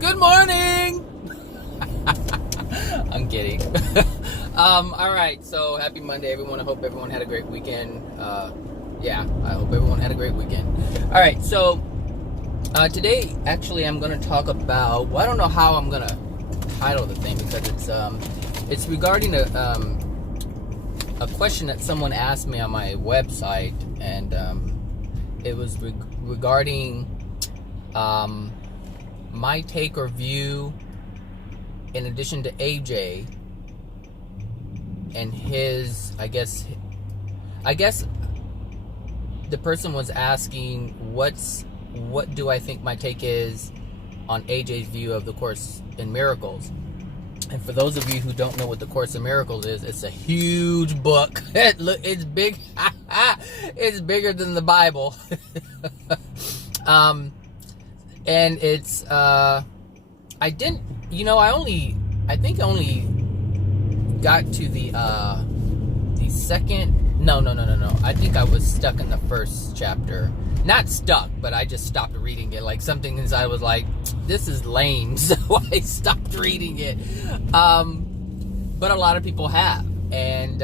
Good morning! I'm kidding. Alright, so happy Monday, everyone. I hope everyone had a great weekend. I hope everyone had a great weekend. Alright, so today, actually, I'm going to talk about, well, I don't know how I'm going to title the thing, because it's regarding a question that someone asked me on my website, and it was regarding my take or view, in addition to AJ and his, I guess the person was asking what do I think my take is on AJ's view of the Course in Miracles. And for those of you who don't know what the Course in Miracles is, it's a huge book. It's big. It's bigger than the Bible. And it's I think I only got to the second. No. I think I was stuck in the first chapter. Not stuck, but I just stopped reading it. Like, something inside was like, this is lame, so I stopped reading it. But a lot of people have. And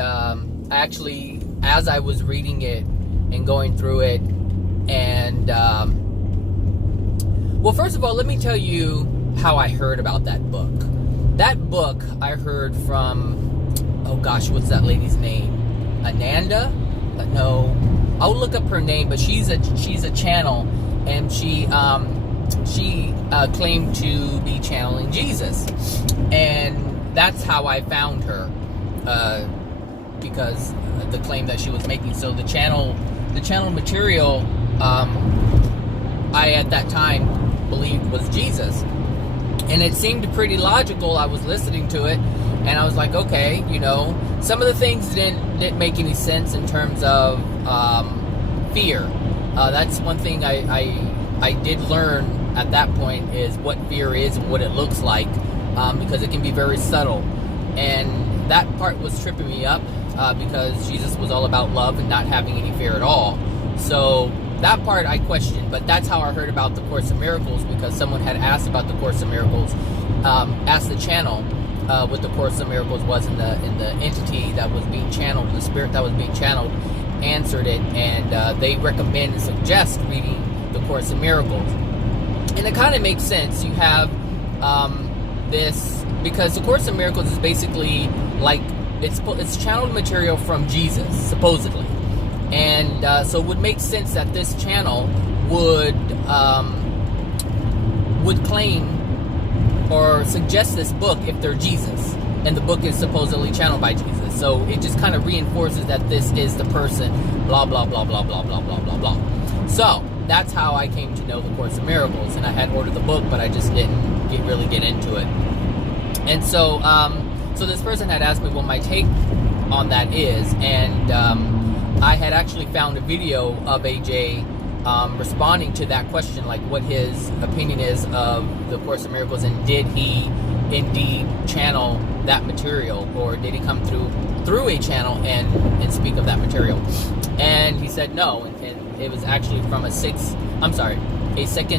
actually, as I was reading it and going through it, and well, first of all, let me tell you how I heard about that book. That book I heard from, oh gosh, what's that lady's name? Ananda? No, I'll look up her name, but she's a channel, and she claimed to be channeling Jesus, and that's how I found her, because the claim that she was making. So the channel material, I at that time believed was Jesus, and it seemed pretty logical. I was listening to it, and I was like, okay, some of the things didn't make any sense in terms of fear. That's one thing I did learn at that point, is what fear is and what it looks like, because it can be very subtle, and that part was tripping me up, because Jesus was all about love and not having any fear at all. So that part I questioned, but that's how I heard about the Course in Miracles, because someone had asked about the Course in Miracles, asked the channel what the Course in Miracles was, in the entity that was being channeled, the spirit that was being channeled, answered it, and they recommend and suggest reading the Course in Miracles. And it kind of makes sense. You have this, because the Course in Miracles is basically like, it's channeled material from Jesus, supposedly. And so it would make sense that this channel would claim or suggest this book if they're Jesus, and the book is supposedly channeled by Jesus. So it just kind of reinforces that this is the person, blah, blah, blah, blah, blah, blah, blah, blah, blah. So that's how I came to know the Course in Miracles, and I had ordered the book, but I just didn't really get into it. And so, so this person had asked me what my take on that is, and I had actually found a video of AJ responding to that question, like what his opinion is of the Course in Miracles, and did he indeed channel that material, or did he come through a channel and speak of that material? And he said no, and it was actually from a second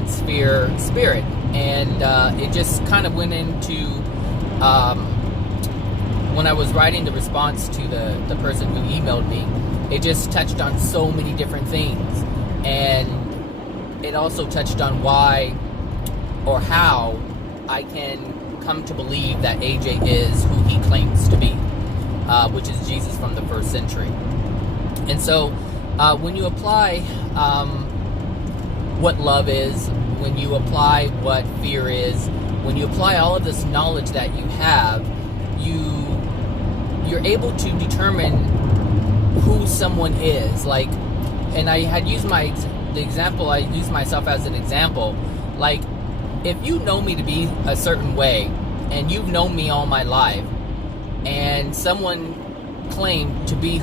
sphere spirit, and it just kind of went into, when I was writing the response to the person who emailed me, it just touched on so many different things, and it also touched on why or how I can come to believe that AJ is who he claims to be, which is Jesus from the first century. And so when you apply what love is, when you apply what fear is, when you apply all of this knowledge that you have, you're able to determine who someone is. Like, and I had used I used myself as an example. Like, if you know me to be a certain way, and you've known me all my life, and someone claimed to be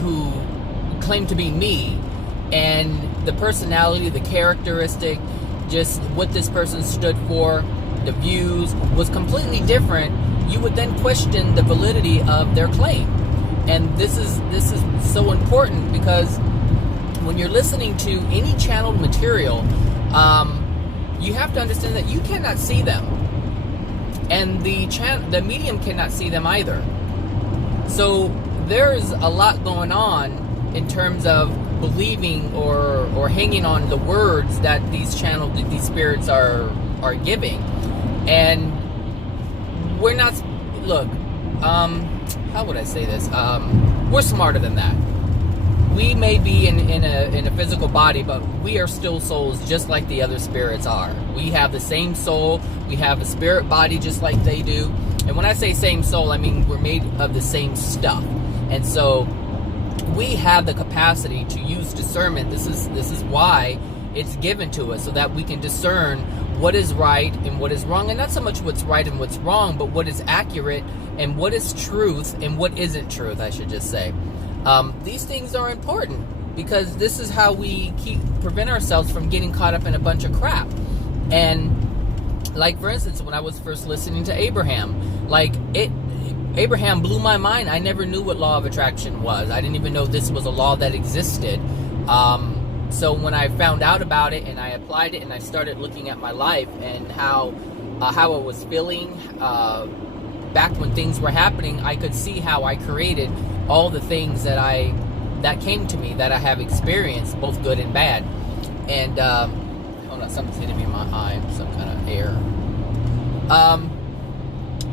me, and the personality, the characteristic, just what this person stood for, the views was completely different, you would then question the validity of their claim. And this is so important, because when you're listening to any channeled material, you have to understand that you cannot see them. and the medium cannot see them either. So there's a lot going on in terms of believing or hanging on the words that these spirits are giving. And we're not, look, how would I say this? We're smarter than that. We may be in a physical body, but we are still souls just like the other spirits are. We have the same soul. We have a spirit body just like they do. And when I say same soul, I mean we're made of the same stuff. And so we have the capacity to use discernment. This is why it's given to us, so that we can discern what is right and what is wrong. And not so much what's right and what's wrong, but what is accurate and what is truth and what isn't truth, I should just say. These things are important because this is how we prevent ourselves from getting caught up in a bunch of crap. And like, for instance, when I was first listening to Abraham, Abraham blew my mind. I never knew what law of attraction was. I didn't even know this was a law that existed. So when I found out about it and I applied it and I started looking at my life and how I was feeling back when things were happening, I could see how I created all the things that came to me, that I have experienced, both good and bad. And hold on, something's hitting me in my eye, some kind of air.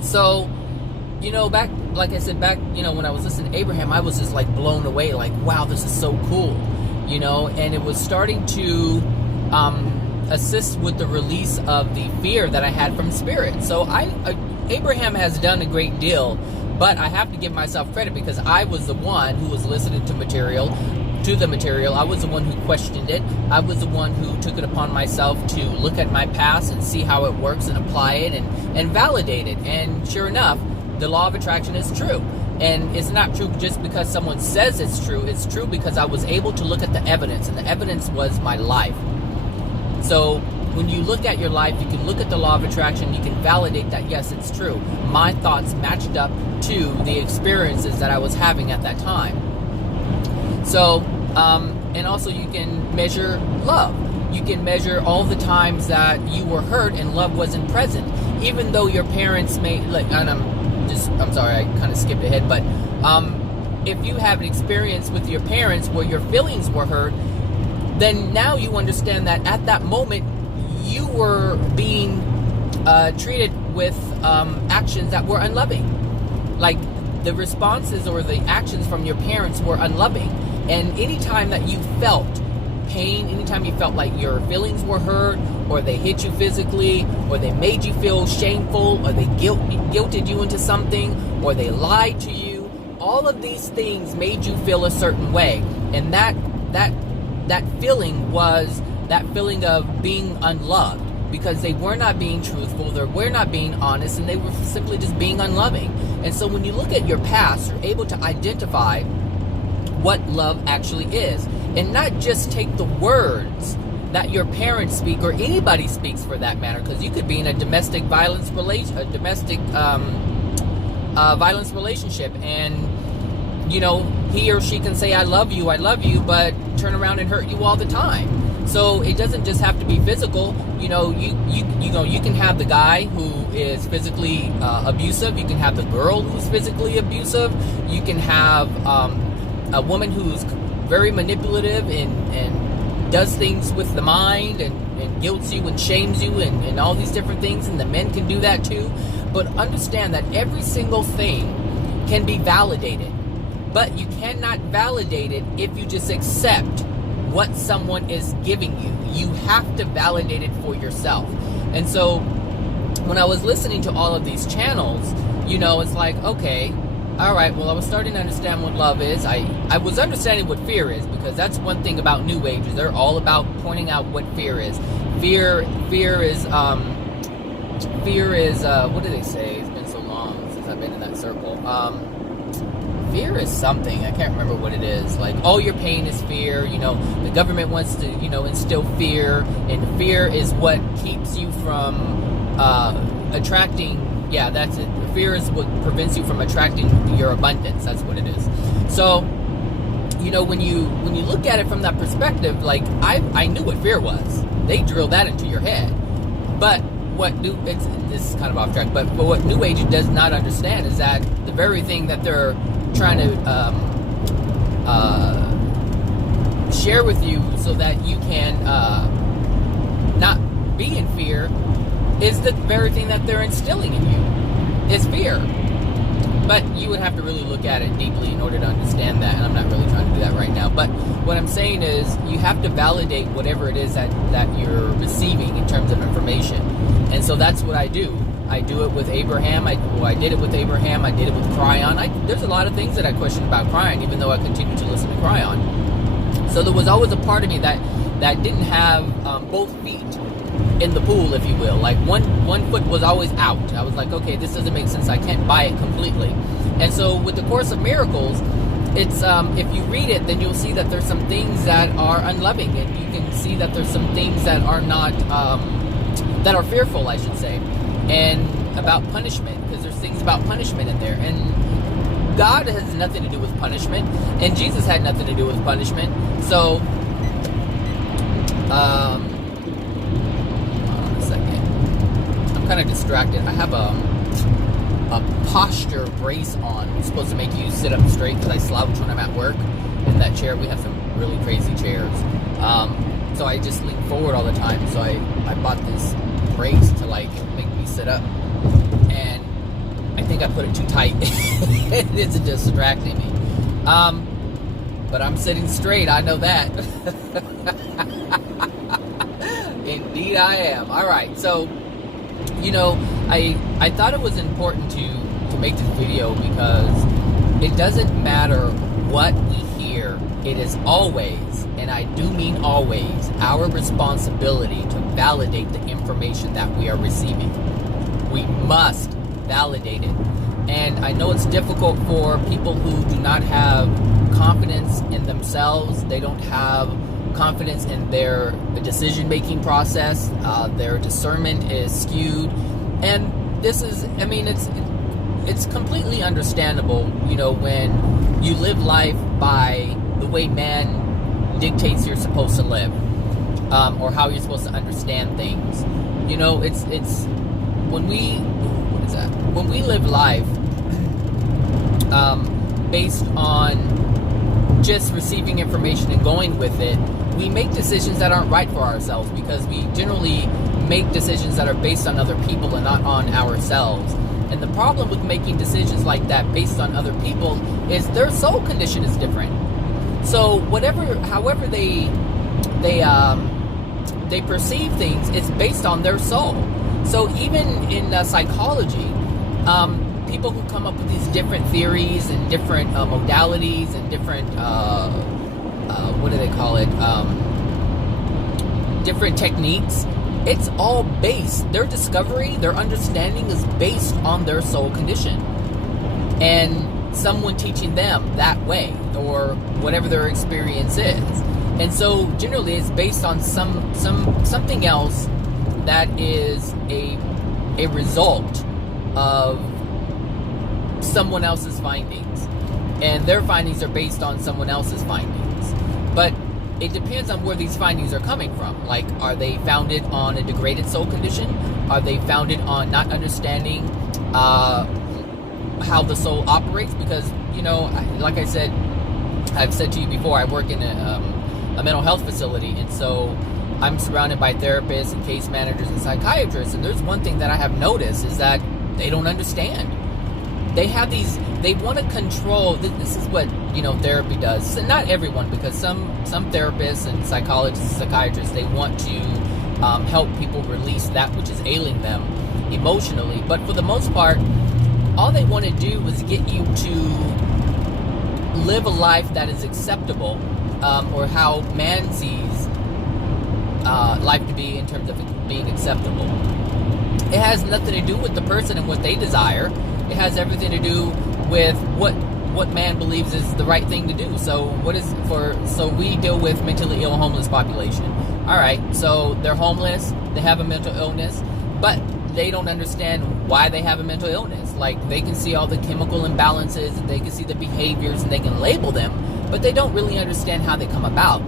So, back, like I said, when I was listening to Abraham, I was just like blown away, like, wow, this is so cool, and it was starting to assist with the release of the fear that I had from spirit. So Abraham has done a great deal, but I have to give myself credit because I was the one who was listening to the material. I was the one who questioned it. I was the one who took it upon myself to look at my past and see how it works and apply it and validate it. And sure enough, the law of attraction is true. And it's not true just because someone says it's true. It's true because I was able to look at the evidence, and the evidence was my life. So when you look at your life, you can look at the law of attraction, you can validate that, yes, it's true. My thoughts matched up to the experiences that I was having at that time. So, and also you can measure love. You can measure all the times that you were hurt and love wasn't present. Even though your parents may, I'm sorry, I kind of skipped ahead, but if you have an experience with your parents where your feelings were hurt, then now you understand that at that moment, you were being treated with actions that were unloving. Like, the responses or the actions from your parents were unloving. And anytime that you felt pain, anytime you felt like your feelings were hurt, or they hit you physically, or they made you feel shameful, or they guilted you into something, or they lied to you, all of these things made you feel a certain way. And that feeling was that feeling of being unloved, because they were not being truthful, they were not being honest, and they were simply just being unloving. And so when you look at your past, you're able to identify what love actually is, and not just take the words that your parents speak, or anybody speaks for that matter, because you could be in a domestic violence relationship, and he or she can say I love you, but turn around and hurt you all the time. So it doesn't just have to be physical. You can have the guy who is physically abusive. You can have the girl who's physically abusive. You can have a woman who's very manipulative and does things with the mind and guilts you and shames you and all these different things. And the men can do that too. But understand that every single thing can be validated. But you cannot validate it if you just accept what someone is giving you. You have to validate it for yourself. And so when I was listening to all of these channels, it's like, okay, all right, well, I was starting to understand what love is. I was understanding what fear is, because that's one thing about New Age, is they're all about pointing out what fear is. Fear is what do they say? It's been so long since I've been in that circle. Fear is something, I can't remember what it is. Like, all your pain is fear. The government wants to, instill fear, and fear is what keeps you from attracting. Yeah, that's it. Fear is what prevents you from attracting your abundance. That's what it is. So, when you look at it from that perspective, like, I knew what fear was. They drilled that into your head. But this is kind of off track, but what New Age does not understand is that the very thing that they're trying to share with you so that you can not be in fear is the very thing that they're instilling in you, is fear. But you would have to really look at it deeply in order to understand that, and I'm not really trying to do that right now. But what I'm saying is you have to validate whatever it is that you're receiving in terms of information. And so that's what I do. I do it with Abraham. I did it with Abraham. I did it with Cryon. There's a lot of things that I question about Cryon, even though I continue to listen to Cryon. So there was always a part of me that didn't have both feet in the pool, if you will. Like one foot was always out. I was like, okay, this doesn't make sense. I can't buy it completely. And so with the Course of Miracles, it's if you read it, then you'll see that there's some things that are unloving, and you can see that there's some things that are not that are fearful, I should say, and about punishment, because there's things about punishment in there. And God has nothing to do with punishment, and Jesus had nothing to do with punishment. So hold on a second. I'm kind of distracted. I have a posture brace on. It's supposed to make you sit up straight because I slouch when I'm at work. In that chair, we have some really crazy chairs. So I just lean forward all the time. So I bought this brace to like make me sit up, and I think I put it too tight. It's distracting me. But I'm sitting straight. I know that. Indeed I am. All right. So, I thought it was important to make this video because it doesn't matter what we hear. It is always, and I do mean always, our responsibility to validate the information that we are receiving. We must validate it. And I know it's difficult for people who do not have confidence in themselves. They don't have confidence in their decision-making process. Their discernment is skewed. And this is, it's completely understandable, when you live life by the way man dictates you're supposed to live, or how you're supposed to understand things. It's when we live life based on just receiving information and going with it, we make decisions that aren't right for ourselves, because we generally make decisions that are based on other people and not on ourselves. And the problem with making decisions like that based on other people is their soul condition is different. So however they perceive things, it's based on their soul. So even in psychology, people who come up with these different theories and different modalities and different different techniques, it's all based, their discovery, their understanding is based on their soul condition and someone teaching them that way, or whatever their experience is. And so generally it's based on something else that is a result of someone else's findings, and their findings are based on someone else's findings. But it depends on where these findings are coming from. Like, are they founded on a degraded soul condition? Are they founded on not understanding how the soul operates? Because, like I've said to you before, I work in a mental health facility, and so I'm surrounded by therapists and case managers and psychiatrists, and there's one thing that I have noticed is that they don't understand. They want to control. This is what, therapy does. So not everyone, because some therapists and psychologists and psychiatrists, they want to help people release that which is ailing them emotionally. But for the most part, all they want to do is get you to live a life that is acceptable, or how man sees life to be in terms of being acceptable. It has nothing to do with the person and what they desire. It has everything to do with what man believes is the right thing to do. So we deal with mentally ill homeless population. All right, so they're homeless, they have a mental illness, but they don't understand why they have a mental illness. Like, they can see all the chemical imbalances, and they can see the behaviors, and they can label them, but they don't really understand how they come about.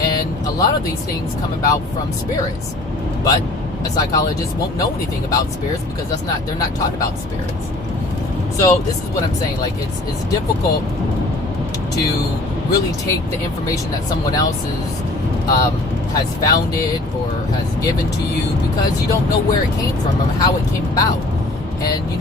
And a lot of these things come about from spirits. But a psychologist won't know anything about spirits because they're not taught about spirits. So this is what I'm saying. Like, it's difficult to really take the information that someone else has founded or has given to you, because you don't know where it came from or how it came about. And you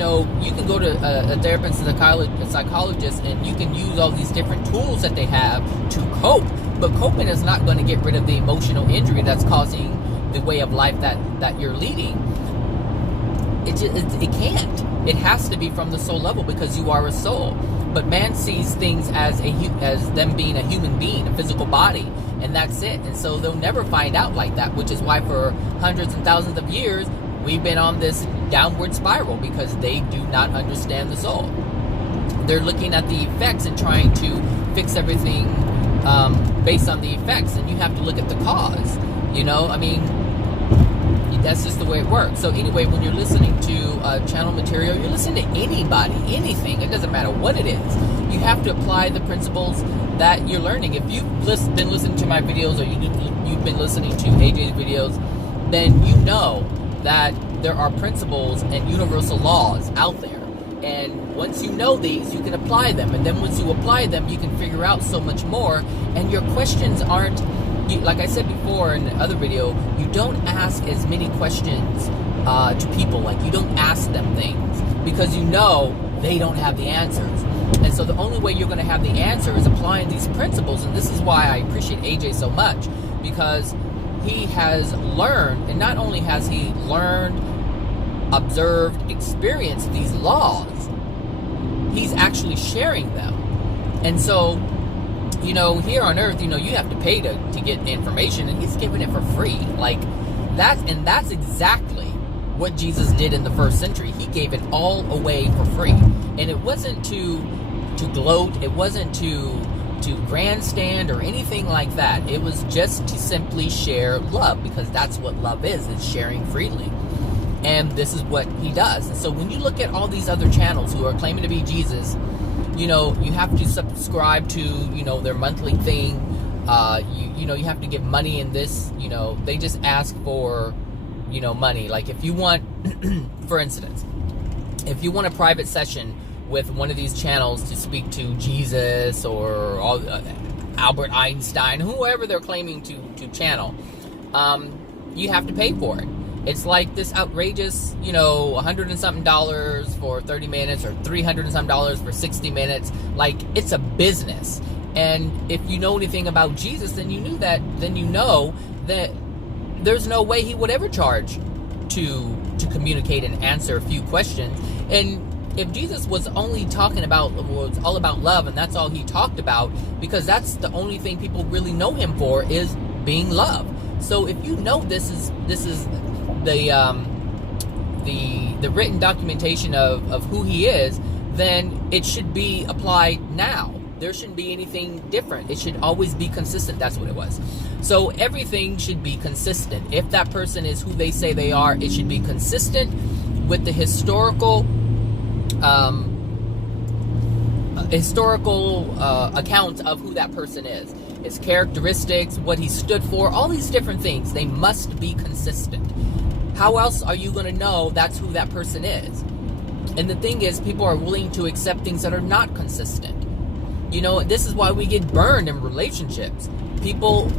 can go to a therapist, a psychologist, and you can use all these different tools that they have to cope. But coping is not going to get rid of the emotional injury that's causing the way of life that you're leading. It can't. It has to be from the soul level, because you are a soul. But man sees things as them being a human being, a physical body, and that's it. And so they'll never find out like that, which is why for hundreds and thousands of years we've been on this downward spiral, because they do not understand the soul. They're looking at the effects and trying to fix everything based on the effects, and you have to look at the cause. I mean, that's just the way it works. So anyway, when you're listening to channel material, you're listening to anybody, anything. It doesn't matter what it is. You have to apply the principles that you're learning. If you've been listening to my videos, or you've been listening to AJ's videos, then you know that there are principles and universal laws out there. And once you know these, you can apply them. And then once you apply them, you can figure out so much more. And your questions aren't, like I said before in the other video, you don't ask as many questions to people. Like, you don't ask them things because you know they don't have the answers. And so the only way you're going to have the answer is applying these principles. And this is why I appreciate AJ so much, because he has learned, and not only has he learned, observed, experienced these laws, he's actually sharing them. And so, here on earth, you have to pay to get information, and he's giving it for free. Like, that's exactly what Jesus did in the first century. He gave it all away for free. And it wasn't to gloat, it wasn't to grandstand or anything like that. It was just to simply share love, because that's what love is. It's sharing freely. And this is what he does. And so when you look at all these other channels who are claiming to be Jesus, you have to subscribe to, their monthly thing. You have to give money in this, they just ask for, money. Like, if you want, for instance, if you want a private session with one of these channels to speak to Jesus or Albert Einstein, whoever they're claiming to channel, you have to pay for it. It's like this outrageous, $100 and something for 30 minutes, or $300 and something for 60 minutes. Like, it's a business. And if you know anything about Jesus, then you know that there's no way he would ever charge to communicate and answer a few questions. And if Jesus was only was all about love, and that's all he talked about, because that's the only thing people really know him for, is being love. So if you know this is the written documentation of who he is, then it should be applied now. There shouldn't be anything different. It should always be consistent. That's what it was. So everything should be consistent. If that person is who they say they are, it should be consistent with the historical account of who that person is. His characteristics, what he stood for, all these different things. They must be consistent. How else are you going to know that's who that person is? And the thing is, people are willing to accept things that are not consistent. This is why we get burned in relationships. People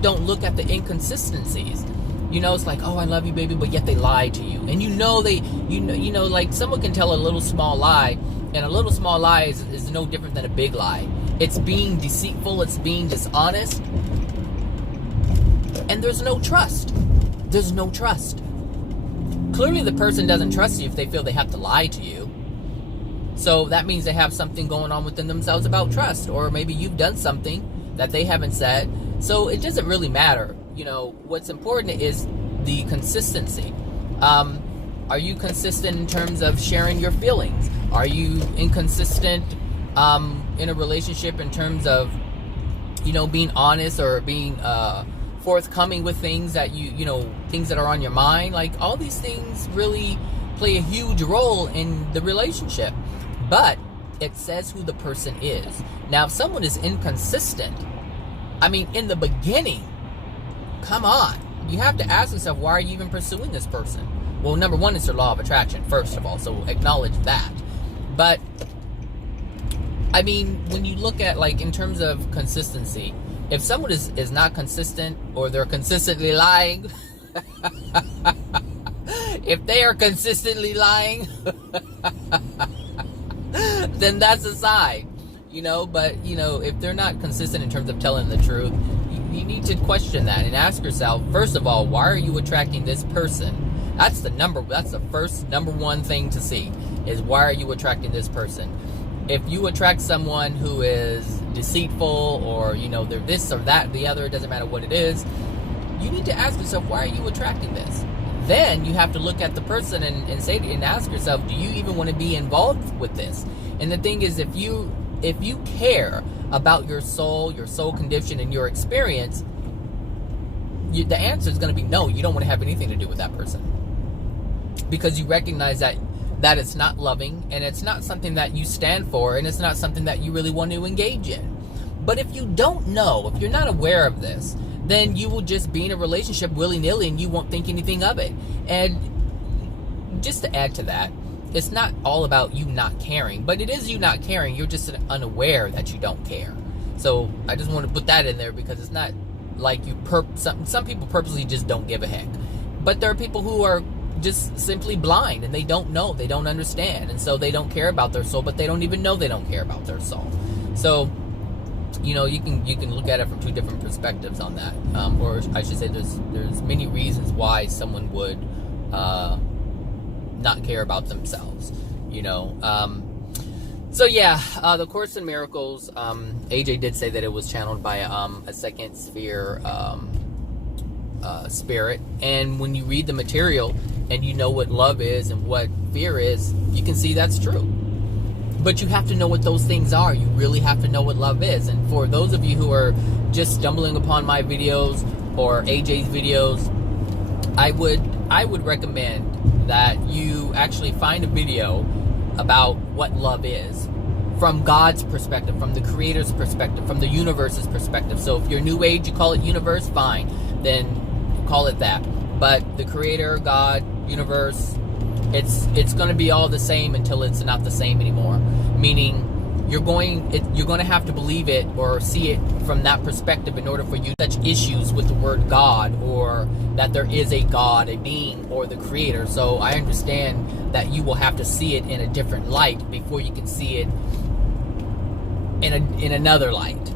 don't look at the inconsistencies. It's like, oh, I love you, baby, but yet they lie to you. And like, someone can tell a little small lie, and a little small lie is no different than a big lie. It's being deceitful, it's being dishonest, and there's no trust. There's no trust. Clearly the person doesn't trust you if they feel they have to lie to you. So that means they have something going on within themselves about trust, or maybe you've done something that they haven't said. So it doesn't really matter. What's important is the consistency. Are you consistent in terms of sharing your feelings? Are you inconsistent in a relationship in terms of, being honest, or being forthcoming with things that things that are on your mind? Like, all these things really play a huge role in the relationship. But it says who the person is. Now, if someone is inconsistent, in the beginning, come on. you have to ask yourself, why are you even pursuing this person? Well, number one, it's your law of attraction, first of all, so acknowledge that. But I mean, when you look at, like, in terms of consistency, if someone is not consistent, or they're consistently lying, if they are consistently lying, then that's a sign, you know. But, you know, if they're not consistent in terms of telling the truth, you need to question that and ask yourself, first of all, why are you attracting this person? That's the first number one thing to see, is why are you attracting this person? If you attract someone who is deceitful, or, you know, they're this or that, the other, it doesn't matter what it is, you need to ask yourself, why are you attracting this? Then you have to look at the person and say, and ask yourself, do you even want to be involved with this? And the thing is, if you care about your soul condition, and your experience, the answer is going to be no. You don't want to have anything to do with that person, because you recognize that it's not loving, and it's not something that you stand for, and it's not something that you really want to engage in. But if you don't know, if you're not aware of this, then you will just be in a relationship willy-nilly, and you won't think anything of it. And just to add to that, it's not all about you not caring, but it is you not caring. You're just unaware that you don't care. So I just want to put that in there, because it's not like you some people purposely just don't give a heck. But there are people who are just simply blind, and they don't know, they don't understand, and so they don't care about their soul, but they don't even know they don't care about their soul. So, you know, you can look at it from two different perspectives on that, or I should say, there's many reasons why someone would not care about themselves, you know. So yeah, the Course in Miracles, AJ did say that it was channeled by a second sphere spirit, and when you read the material and you know what love is and what fear is, you can see that's true. But you have to know what those things are. You really have to know what love is. And for those of you who are just stumbling upon my videos or AJ's videos, I would recommend that you actually find a video about what love is from God's perspective, from the Creator's perspective, from the universe's perspective. So if you're New Age, you call it universe, fine, then call it that. But the Creator, God, universe, it's going to be all the same until it's not the same anymore. Meaning, you're going to have to believe it or see it from that perspective in order for you to touch issues with the word God, or that there is a God, a being, or the Creator. So I understand that you will have to see it in a different light before you can see it in another light.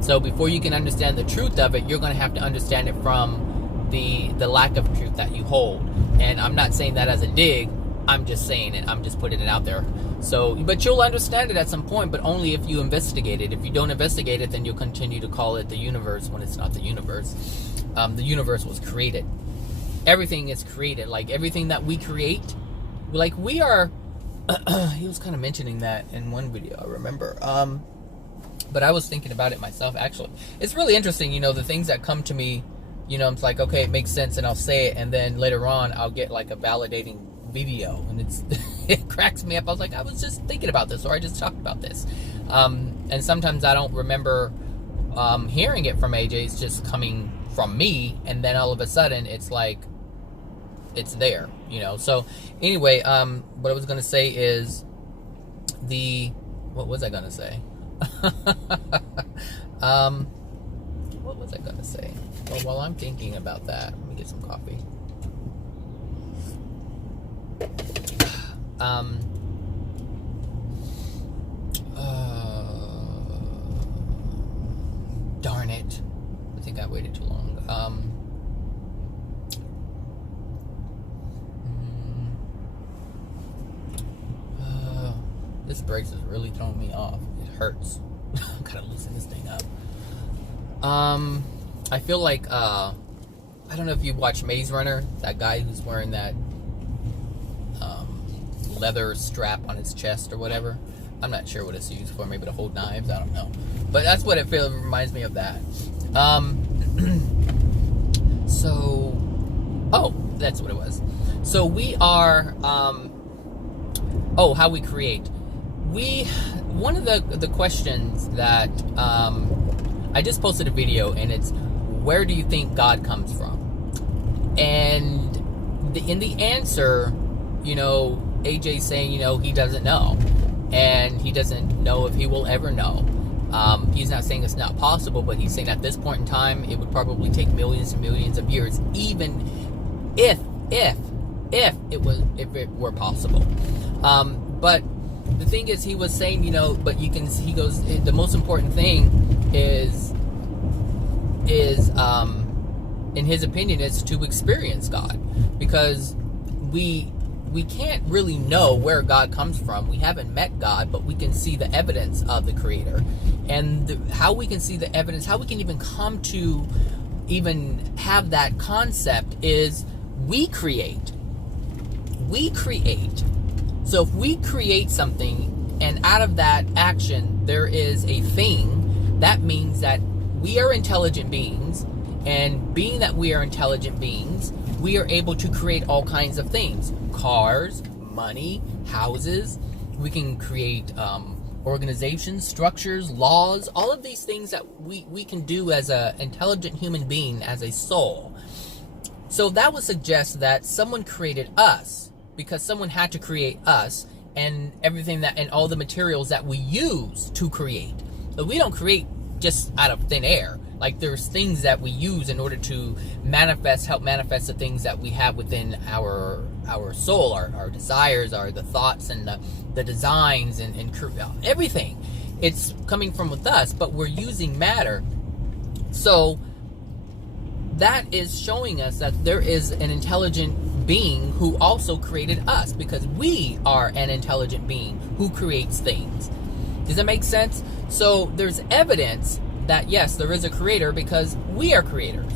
So before you can understand the truth of it, you're going to have to understand it from the lack of truth that you hold. And I'm not saying that as a dig, I'm just saying it, I'm just putting it out there. So, but you'll understand it at some point, but only if you investigate it. If you don't investigate it, then you'll continue to call it the universe when it's not the universe. The universe was created. Everything is created. Like everything that we create, like we are, he was kind of mentioning that in one video, I remember. But I was thinking about it myself, actually. It's really interesting, you know, the things that come to me, you know, it's like, okay, it makes sense, and I'll say it, and then later on, I'll get like a validating video, and it cracks me up. I was like, I was just thinking about this, or I just talked about this. And sometimes I don't remember hearing it from AJ. It's just coming from me, and then all of a sudden, it's like, it's there, you know. So anyway, what I was going to say is what was I going to say? What was I going to say? Well, while I'm thinking about that, let me get some coffee. Darn it. I think I waited too long. This brace is really throwing me off. It hurts. I gotta loosen this thing up. I feel like, I don't know if you watch Maze Runner, that guy who's wearing that leather strap on his chest or whatever. I'm not sure what it's used for, maybe to hold knives, I don't know. But that's what it reminds me of that. So, oh, that's what it was. So we are, how we create. One of the questions that, I just posted a video, and it's, where do you think God comes from? And in the answer, AJ's saying, he doesn't know. And he doesn't know if he will ever know. He's not saying it's not possible, but he's saying at this point in time, it would probably take millions and millions of years, even if it were possible. But the thing is, he was saying, he goes, the most important thing is in his opinion, is to experience God, because we can't really know where God comes from. We haven't met God, but we can see the evidence of the Creator. And how we can see the evidence, how we can even come to even have that concept, is we create. We create. So if we create something, and out of that action there is a thing, that means that we are intelligent beings. And being that we are intelligent beings, we are able to create all kinds of things. Cars, money, houses. We can create organizations, structures, laws, all of these things that we can do as an intelligent human being, as a soul. So that would suggest that someone created us, because someone had to create us and everything and all the materials that we use to create. So we don't create just out of thin air. Like, there's things that we use in order to help manifest the things that we have within our soul, our desires, the thoughts, and the designs, and everything. It's coming from with us, but we're using matter. So that is showing us that there is an intelligent being who also created us, because we are an intelligent being who creates things. Does that make sense? So there's evidence that yes, there is a creator, because we are creators.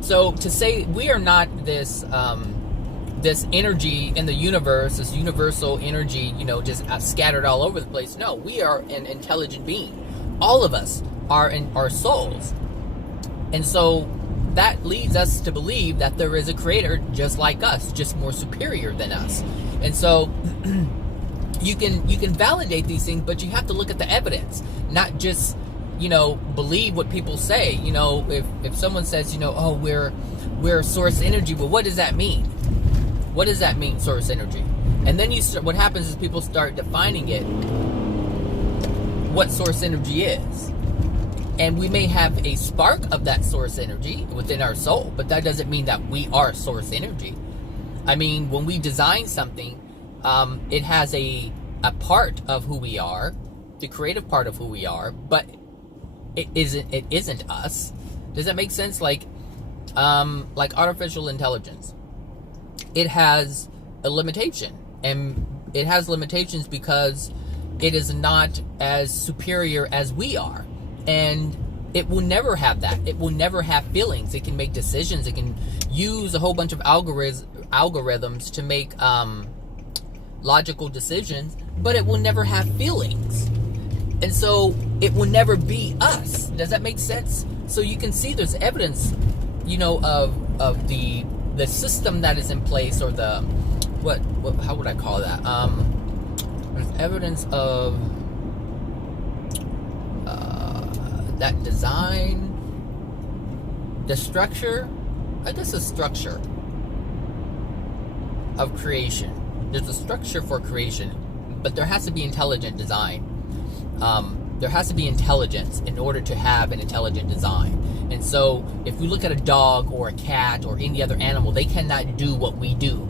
So to say we are not this this energy in the universe, this universal energy, just scattered all over the place. No, we are an intelligent being. All of us are in our souls. And so that leads us to believe that there is a creator just like us, just more superior than us. And so you can validate these things, but you have to look at the evidence, not just believe what people say. If someone says, oh, we're source energy, well, what does that mean? What does that mean, source energy? And then what happens is people start defining it, what source energy is. And we may have a spark of that source energy within our soul, but that doesn't mean that we are source energy. I mean, when we design something, it has a part of who we are, the creative part of who we are, but it isn't us. Does that make sense? Like artificial intelligence, it has a limitation, and it has limitations because it is not as superior as we are, and it will never have that. It will never have feelings. It can make decisions. It can use a whole bunch of algorithms to make logical decisions, but it will never have feelings. And so it will never be us. Does that make sense? So you can see there's evidence, of the system that is in place, or the what how would I call that? There's evidence of that design, the structure. I guess the structure of creation. There's a structure for creation, but there has to be intelligent design. There has to be intelligence in order to have an intelligent design. And so if we look at a dog or a cat or any other animal, they cannot do what we do.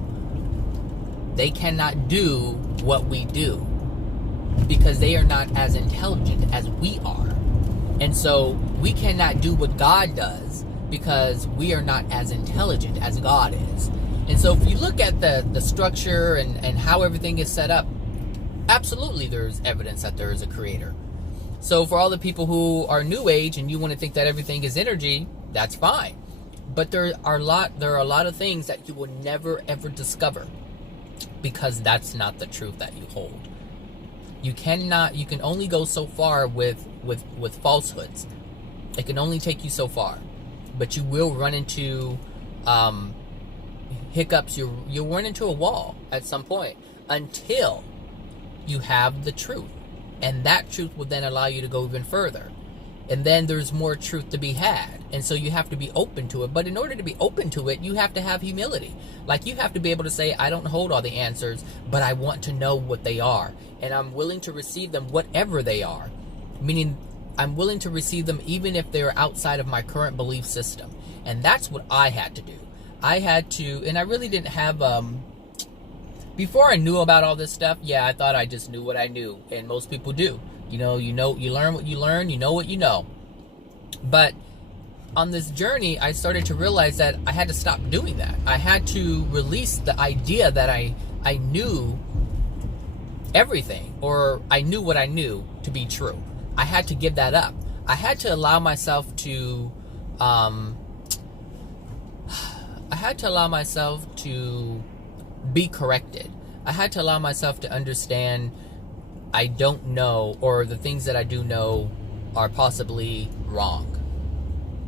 They cannot do what we do because they are not as intelligent as we are. And so we cannot do what God does because we are not as intelligent as God is. And so if you look at the structure and how everything is set up, absolutely there's evidence that there is a creator. So for all the people who are new age and you want to think that everything is energy, that's fine. But there are a lot of things that you will never ever discover because that's not the truth that you hold. You can only go so far with falsehoods. It can only take you so far. But you will run into hiccups. You'll run into a wall at some point until you have the truth. And that truth will then allow you to go even further. And then there's more truth to be had. And so you have to be open to it. But in order to be open to it, you have to have humility. Like, you have to be able to say, I don't hold all the answers, but I want to know what they are. And I'm willing to receive them, whatever they are. Meaning, I'm willing to receive them even if they're outside of my current belief system. And that's what I had to do. I had to, and I really didn't have, before I knew about all this stuff, yeah, I thought I just knew what I knew. And most people do. You learn what you learn, you know what you know. But on this journey, I started to realize that I had to stop doing that. I had to release the idea that I knew everything, or I knew what I knew to be true. I had to give that up. I had to allow myself to, be corrected. I had to allow myself to understand I don't know, or the things that I do know are possibly wrong.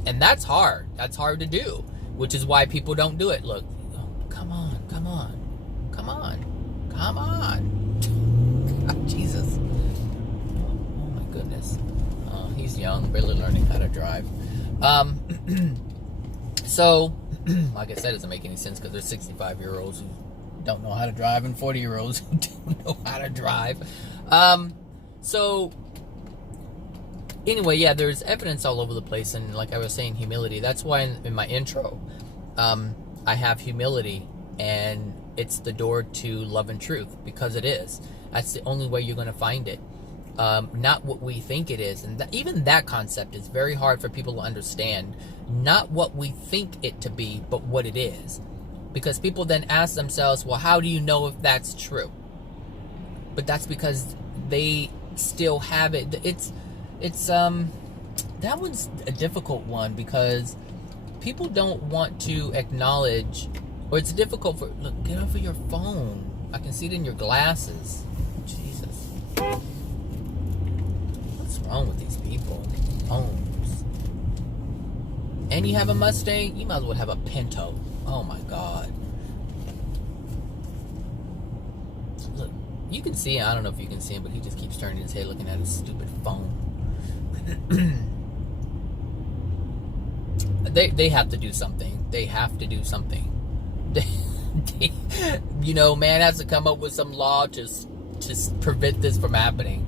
And that's hard. That's hard to do, which is why people don't do it. Look, come on. God, Jesus. Oh my goodness. He's young, barely learning how to drive. So, like I said, it doesn't make any sense because there's 65-year-olds who don't know how to drive and 40-year-olds who don't know how to drive. So anyway, yeah, there's evidence all over the place, and like I was saying, humility. That's why in my intro, I have humility, and it's the door to love and truth, because it is. That's the only way you're going to find it. Not what we think it is. And even that concept is very hard for people to understand. Not what we think it to be, but what it is. Because people then ask themselves, well, how do you know if that's true? But that's because they still have it. It's that one's a difficult one, because people don't want to acknowledge, or it's difficult for, look, get off of your phone. I can see it in your glasses. Jesus. What's wrong with these people? Phones. And you have a Mustang, you might as well have a Pinto. Oh my God. Look, you can see him. I don't know if you can see him, but he just keeps turning his head looking at his stupid phone. They have to do something. They have to do something. Man has to come up with some law to prevent this from happening.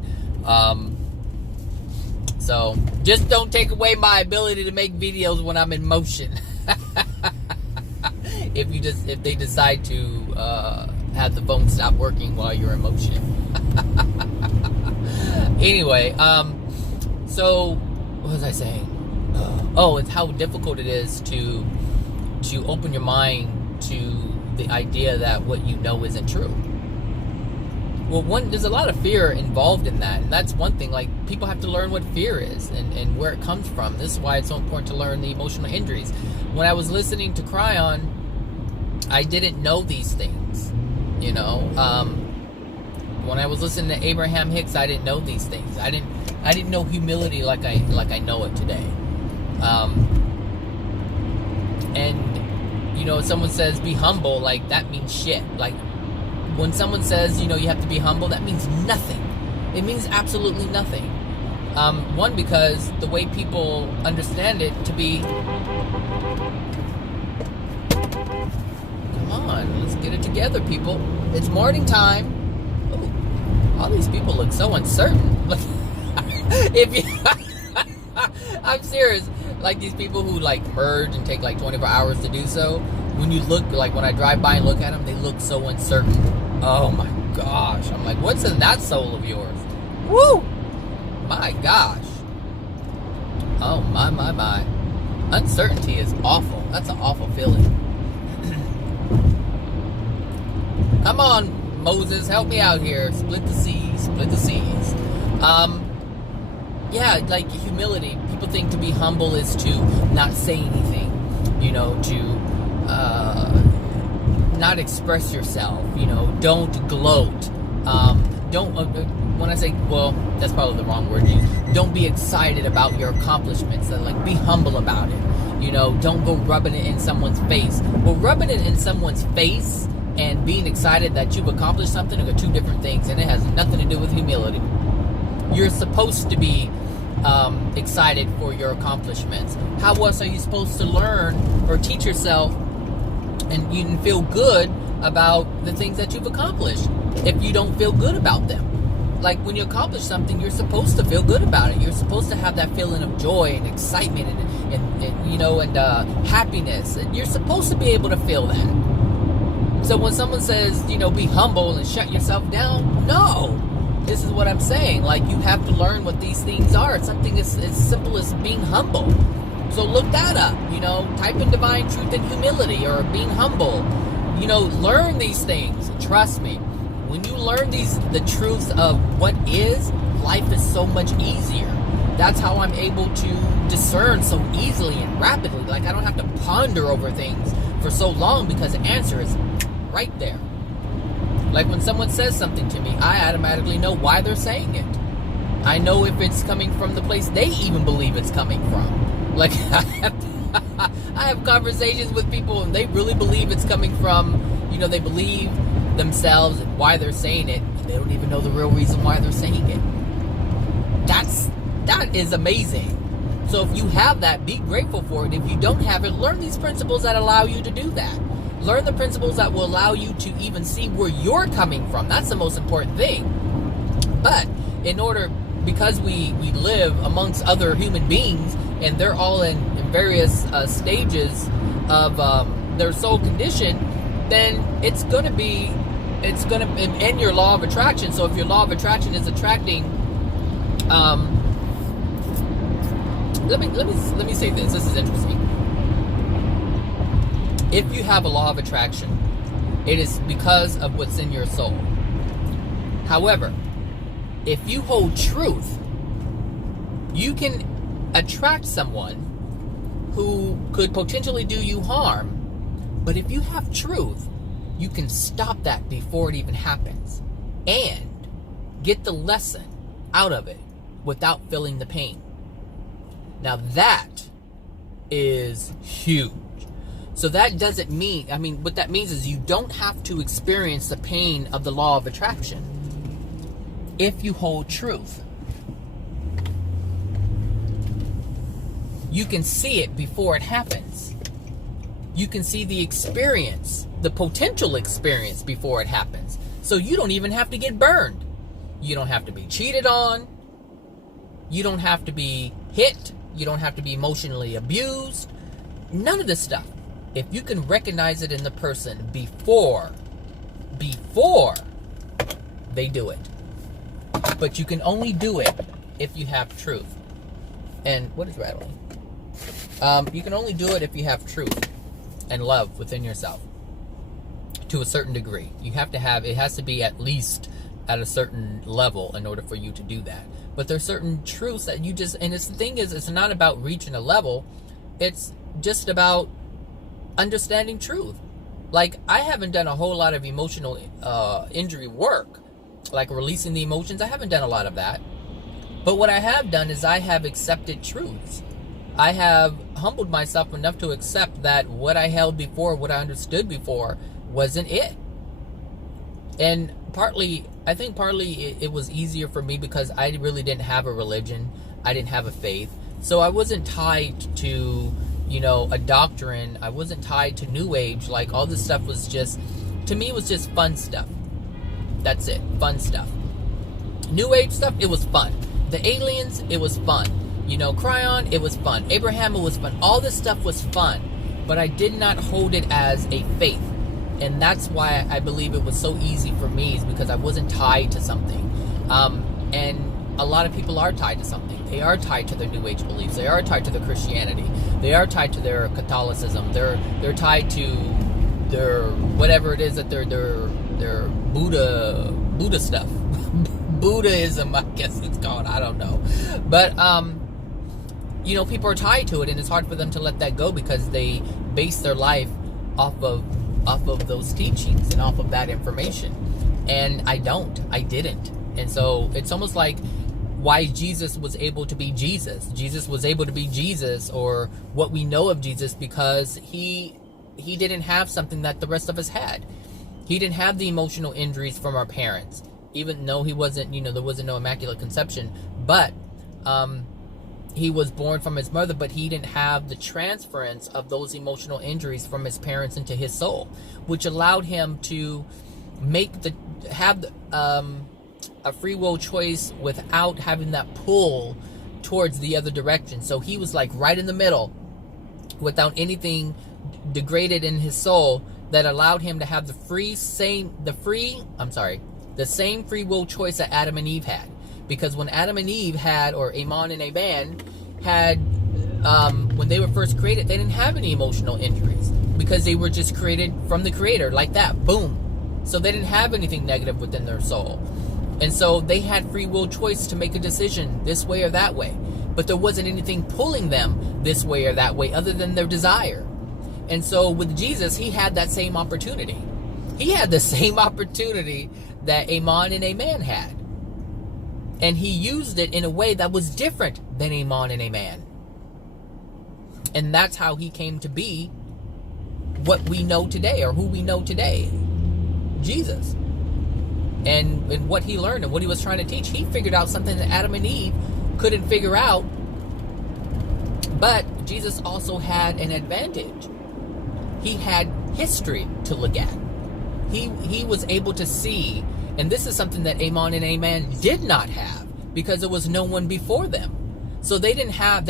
So just don't take away my ability to make videos when I'm in motion. If they decide to have the phone stop working while you're in motion. Anyway, so what was I saying? It's how difficult it is to open your mind to the idea that what you know isn't true. Well, there's a lot of fear involved in that, and that's one thing. Like, people have to learn what fear is and where it comes from. This is why it's so important to learn the emotional injuries. When I was listening to Cryon, I didn't know these things, when I was listening to Abraham Hicks, I didn't know these things. I didn't know humility like I know it today. If someone says be humble, like, that means shit. Like, when someone says, you have to be humble, that means nothing. It means absolutely nothing. One, because the way people understand it to be, come on, let's get it together, people. It's morning time. Ooh, all these people look so uncertain. I'm serious. Like, these people who merge and take 24 hours to do so. When you look, when I drive by and look at them, they look so uncertain. Oh my gosh. I'm like, what's in that soul of yours? Woo! My gosh. Oh my. Uncertainty is awful. That's an awful feeling. Come on, Moses, help me out here. Split the seas. Humility. People think to be humble is to not say anything, to not express yourself, don't gloat, when I say, well, that's probably the wrong word to use, don't be excited about your accomplishments, be humble about it, don't go rubbing it in someone's face. Well, rubbing it in someone's face and being excited that you've accomplished something are two different things, and it has nothing to do with humility. You're supposed to be excited for your accomplishments? How else are you supposed to learn or teach yourself and you can feel good about the things that you've accomplished if you don't feel good about them? Like, when you accomplish something, you're supposed to feel good about it. You're supposed to have that feeling of joy and excitement and happiness. And you're supposed to be able to feel that. So when someone says, be humble and shut yourself down, no. This is what I'm saying. Like, you have to learn what these things are. It's something as simple as being humble. So look that up. Type in divine truth and humility or being humble. Learn these things. Trust me. When you learn the truths of what is, life is so much easier. That's how I'm able to discern so easily and rapidly. Like, I don't have to ponder over things for so long because the answer is right there. Like, when someone says something to me, I automatically know why they're saying it. I know if it's coming from the place they even believe it's coming from. Like, I have conversations with people and they really believe it's coming from, they believe themselves and why they're saying it. And they don't even know the real reason why they're saying it. That is amazing. So if you have that, be grateful for it. If you don't have it, learn these principles that allow you to do that. Learn the principles that will allow you to even see where you're coming from. That's the most important thing. But because we live amongst other human beings and they're all in various stages of their soul condition, then it's going to end your law of attraction. So if your law of attraction is attracting, let me say this. This is interesting. If you have a law of attraction, it is because of what's in your soul. However, if you hold truth, you can attract someone who could potentially do you harm. But if you have truth, you can stop that before it even happens and get the lesson out of it without feeling the pain. Now that is huge. So that doesn't mean, what that means is you don't have to experience the pain of the law of attraction if you hold truth. You can see it before it happens. You can see the experience, the potential experience before it happens. So you don't even have to get burned. You don't have to be cheated on. You don't have to be hit. You don't have to be emotionally abused. None of this stuff. If you can recognize it in the person before they do it. But you can only do it if you have truth. And what is rattling? You can only do it if you have truth and love within yourself to a certain degree. It has to be at least at a certain level in order for you to do that. But there's certain truths that you just, and the thing is, it's not about reaching a level. It's just about understanding truth. Like, I haven't done a whole lot of emotional injury work, like releasing the emotions. I haven't done a lot of that. But what I have done is I have accepted truths. I have humbled myself enough to accept that what I held before, what I understood before, wasn't it. And I think partly it was easier for me because I really didn't have a religion. I didn't have a faith. So I wasn't tied to, a doctrine. I wasn't tied to New Age. Like, all this stuff was just, to me, it was just fun stuff. That's it. Fun stuff. New Age stuff, it was fun. The aliens, it was fun. Cryon, it was fun. Abraham, it was fun. All this stuff was fun. But I did not hold it as a faith. And that's why I believe it was so easy for me, is because I wasn't tied to something. And a lot of people are tied to something. They are tied to their New Age beliefs. They are tied to their Christianity. They are tied to their Catholicism. They're tied to their whatever it is that their Buddha stuff. Buddhism, I guess it's called. I don't know. But people are tied to it, and it's hard for them to let that go because they base their life off of those teachings and off of that information. And I didn't. And so it's almost like why Jesus was able to be Jesus. Jesus was able to be Jesus, or what we know of Jesus, because he didn't have something that the rest of us had. He didn't have the emotional injuries from our parents, even though he wasn't, there wasn't no immaculate conception. But he was born from his mother, but he didn't have the transference of those emotional injuries from his parents into his soul, which allowed him to have a free will choice without having that pull towards the other direction. So he was like right in the middle, without anything degraded in his soul, that allowed him to have the same free will choice that Adam and Eve had. Because when Adam and Eve had, or Amon and Aban had, when they were first created, they didn't have any emotional injuries, because they were just created from the Creator, like that, boom. So they didn't have anything negative within their soul. And so they had free will choice to make a decision this way or that way. But there wasn't anything pulling them this way or that way other than their desire. And so with Jesus, he had that same opportunity. He had the same opportunity that Amon and Aman had. And he used it in a way that was different than Amon and Aman. And that's how he came to be what we know today, or who we know today. Jesus. And what he learned and what he was trying to teach. He figured out something that Adam and Eve couldn't figure out. But Jesus also had an advantage. He had history to look at. He was able to see, and this is something that Amon and Aman did not have, because there was no one before them. So they didn't have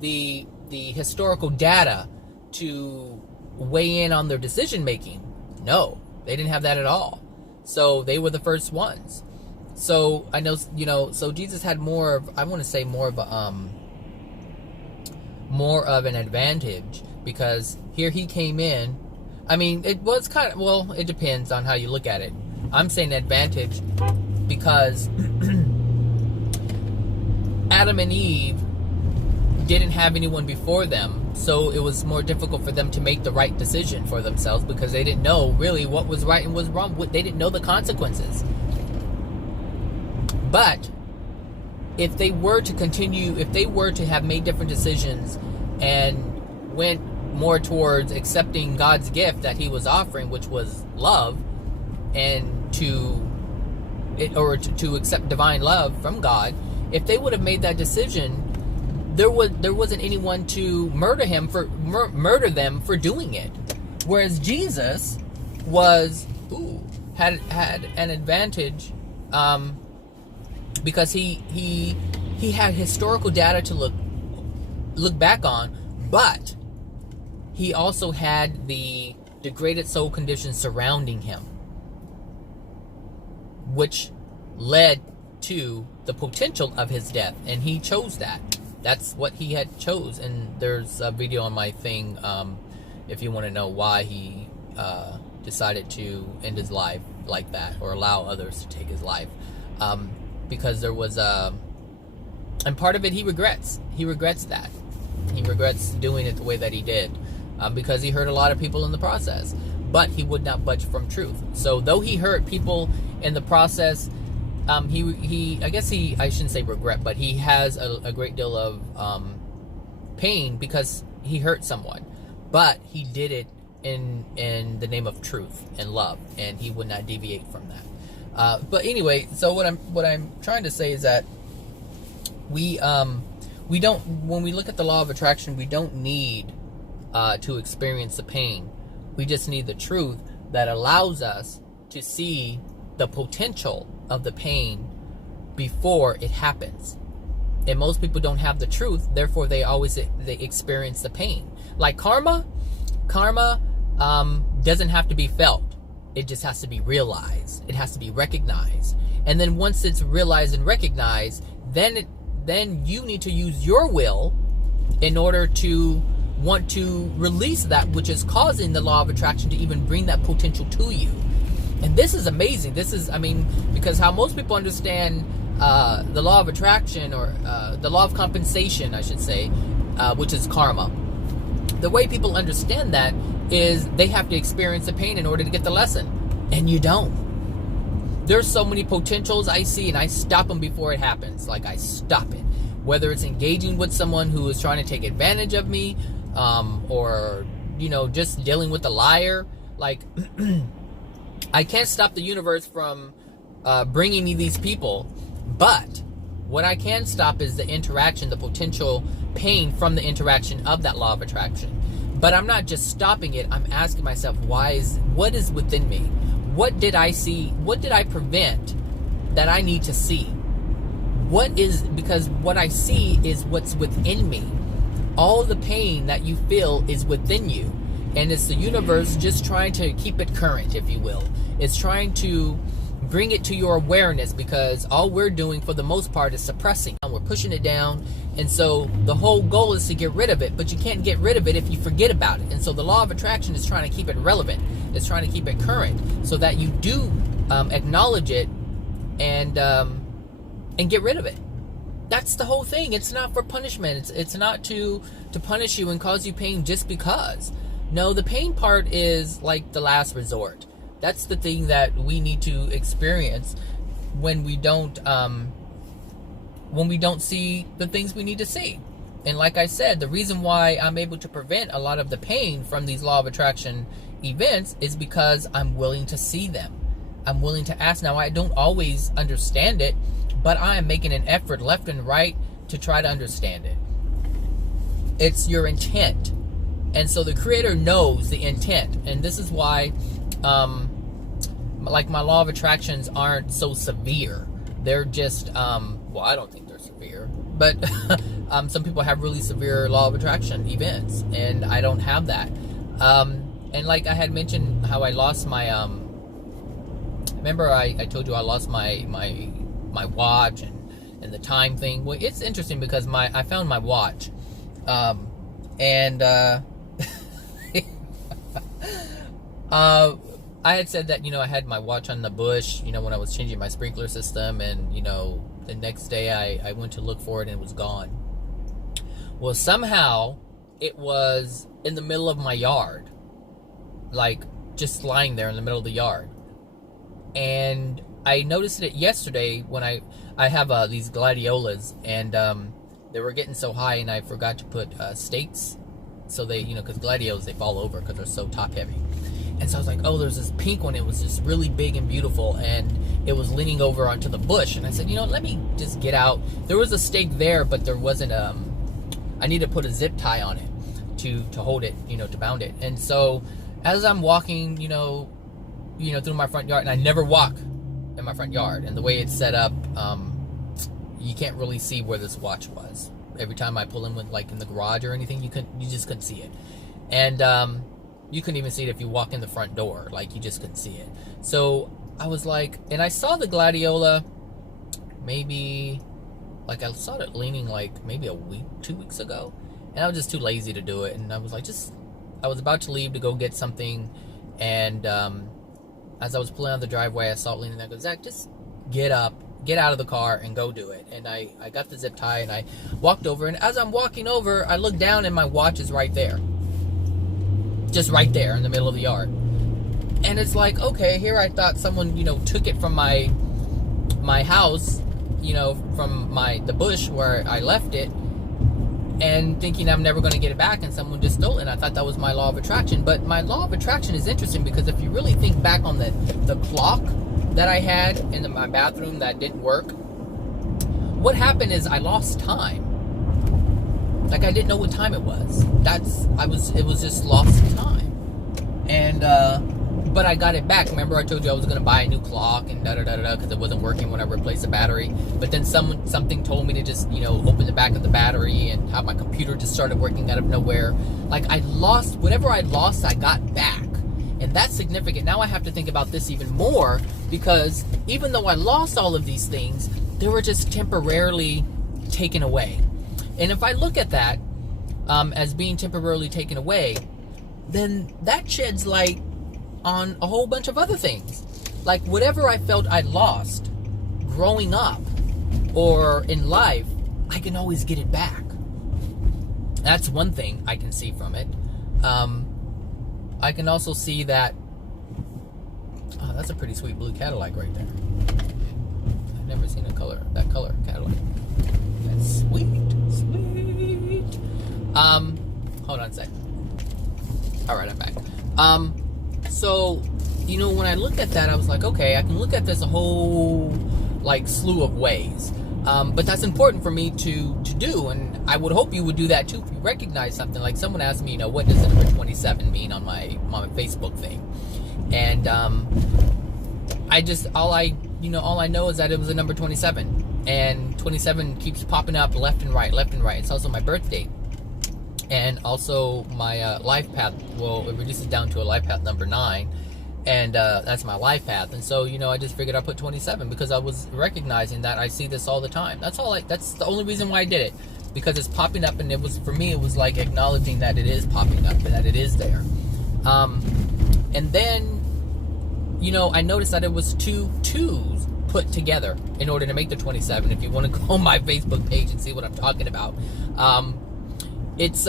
the historical data to weigh in on their decision making. No, they didn't have that at all. So they were the first ones. So I know, so Jesus had more of an advantage, because here he came in. I mean, it was kind of, it depends on how you look at it. I'm saying advantage because Adam and Eve didn't have anyone before them, so it was more difficult for them to make the right decision for themselves, because they didn't know really what was right and was wrong. They didn't know the consequences. But if they were to have made different decisions and went more towards accepting God's gift that he was offering, which was love, and to accept divine love from God, if they would have made that decision, there wasn't anyone to murder them for doing it. Whereas Jesus had an advantage, because he had historical data to look back on, but he also had the degraded soul conditions surrounding him, which led to the potential of his death, and he chose that. That's what he had chose. And there's a video on my thing, if you want to know why he decided to end his life like that, or allow others to take his life, because there was and part of it he regrets that. He regrets doing it the way that he did, because he hurt a lot of people in the process, but he would not budge from truth. So though he hurt people in the process, I shouldn't say regret, but he has a great deal of pain because he hurt someone, but he did it in the name of truth and love, and he would not deviate from that. But anyway, so what I'm trying to say is that we don't, when we look at the law of attraction, we don't need to experience the pain. We just need the truth that allows us to see the potential of the pain before it happens. And most people don't have the truth, therefore they experience the pain. Like karma doesn't have to be felt. It just has to be realized. It has to be recognized. And then once it's realized and recognized, then you need to use your will in order to want to release that which is causing the law of attraction to even bring that potential to you. And this is amazing. Because how most people understand the law of attraction, or the law of compensation, I should say, which is karma. The way people understand that is they have to experience the pain in order to get the lesson. And you don't. There's so many potentials I see, and I stop them before it happens. Like, I stop it. Whether it's engaging with someone who is trying to take advantage of me, or, just dealing with a liar. Like, I can't stop the universe from bringing me these people, but What I can stop is the interaction, the potential pain from the interaction of that law of attraction. But I'm not just stopping it. I'm asking myself, what is within me? What did I see? What did I prevent that I need to see? Because what I see is what's within me. All the pain that you feel is within you. And it's the universe just trying to keep it current, if you will. It's trying to bring it to your awareness, because all we're doing for the most part is suppressing. We're pushing it down. And so the whole goal is to get rid of it, but you can't get rid of it if you forget about it. And so the law of attraction is trying to keep it relevant. It's trying to keep it current so that you do acknowledge it and get rid of it. That's the whole thing. It's not for punishment. It's not to punish you and cause you pain just because. No, the pain part is like the last resort. That's the thing that we need to experience when we don't see the things we need to see. And like I said, the reason why I'm able to prevent a lot of the pain from these law of attraction events is because I'm willing to see them. I'm willing to ask. Now, I don't always understand it, but I am making an effort left and right to try to understand it. It's your intent. And so the creator knows the intent. And this is why like my law of attractions aren't so severe. They're just well, I don't think they're severe, but some people have really severe law of attraction events, and I don't have that. And like I had mentioned how I lost my remember I told you I lost my watch and the time thing. Well, it's interesting because I found my watch, and I had said that, I had my watch on the bush, when I was changing my sprinkler system, and, the next day I went to look for it and it was gone. Well, somehow it was in the middle of my yard, like just lying there in the middle of the yard. And I noticed it yesterday when I have these gladiolas, and they were getting so high, and I forgot to put stakes. So they, because gladiolas, they fall over because they're so top heavy. And so I was like, oh, there's this pink one. It was just really big and beautiful, and it was leaning over onto the bush. And I said, let me just get out. There was a stake there, but there wasn't, I need to put a zip tie on it to hold it, to bound it. And so as I'm walking, through my front yard, and I never walk in my front yard. And the way it's set up, you can't really see where this watch was. Every time I pull in with, like, in the garage or anything, you just couldn't see it. And, you couldn't even see it if you walk in the front door. Like, you just couldn't see it. So I was like, and I saw the gladiola maybe, like, I saw it leaning like maybe a week, 2 weeks ago. And I was just too lazy to do it. And I was like, I was about to leave to go get something. And as I was pulling out the driveway, I saw it leaning there. I go, Zach, just get up, get out of the car and go do it. And I got the zip tie and I walked over. And as I'm walking over, I look down and my watch is right there. Just right there in the middle of the yard. And it's like, okay, here I thought someone, took it from my house, from the bush where I left it, and thinking I'm never going to get it back, and someone just stole it. And I thought that was my law of attraction. But my law of attraction is interesting because if you really think back on the clock that I had in my bathroom that didn't work, what happened is I lost time. Like, I didn't know what time it was. It was just lost time. And, but I got it back. Remember I told you I was going to buy a new clock and da-da-da-da-da because it wasn't working when I replaced the battery. But then something told me to just, open the back of the battery, and how my computer just started working out of nowhere. Like, I lost, whatever I lost, I got back. And that's significant. Now I have to think about this even more, because even though I lost all of these things, they were just temporarily taken away. And if I look at that as being temporarily taken away, then that sheds light on a whole bunch of other things. Like, whatever I felt I lost growing up or in life, I can always get it back. That's one thing I can see from it. I can also see that, oh, that's a pretty sweet blue Cadillac right there. I've never seen that color Cadillac. That's sweet. Hold on a sec. Alright, I'm back. So, when I looked at that, I was like, okay, I can look at this a whole, like, slew of ways. But that's important for me to do, and I would hope you would do that too if you recognize something. Like someone asked me, what does the number 27 mean on my Facebook thing? And all I know is that it was a number 27, and 27 keeps popping up left and right. It's also my birth date, and also my life path. Well, it reduces down to a life path number 9, and that's my life path. And so I just figured I'd put 27 because I was recognizing that I see this all the time. That's the only reason why I did it, because it's popping up, and it was, for me, it was like acknowledging that it is popping up and that it is there. And then I noticed that it was 2 2s put together in order to make the 27. If you want to go on my Facebook page and see what I'm talking about, it's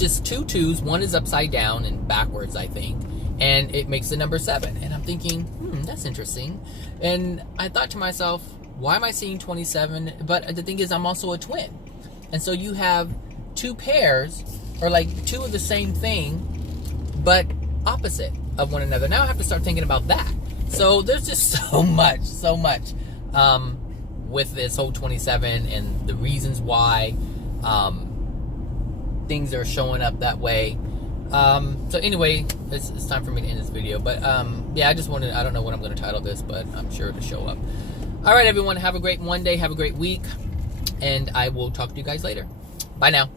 just 2 2s. One is upside down and backwards, I think, and it makes the number 7. And I'm thinking, that's interesting. And I thought to myself, why am I seeing 27? But the thing is, I'm also a twin, and so you have 2 pairs, or like 2 of the same thing, but opposite of one another. Now I have to start thinking about that. So there's just so much with this whole 27 and the reasons why things are showing up that way. So anyway, it's time for me to end this video. But yeah, I don't know what I'm going to title this, but I'm sure it'll show up. All right, everyone, have a great Monday, have a great week, and I will talk to you guys later. Bye now.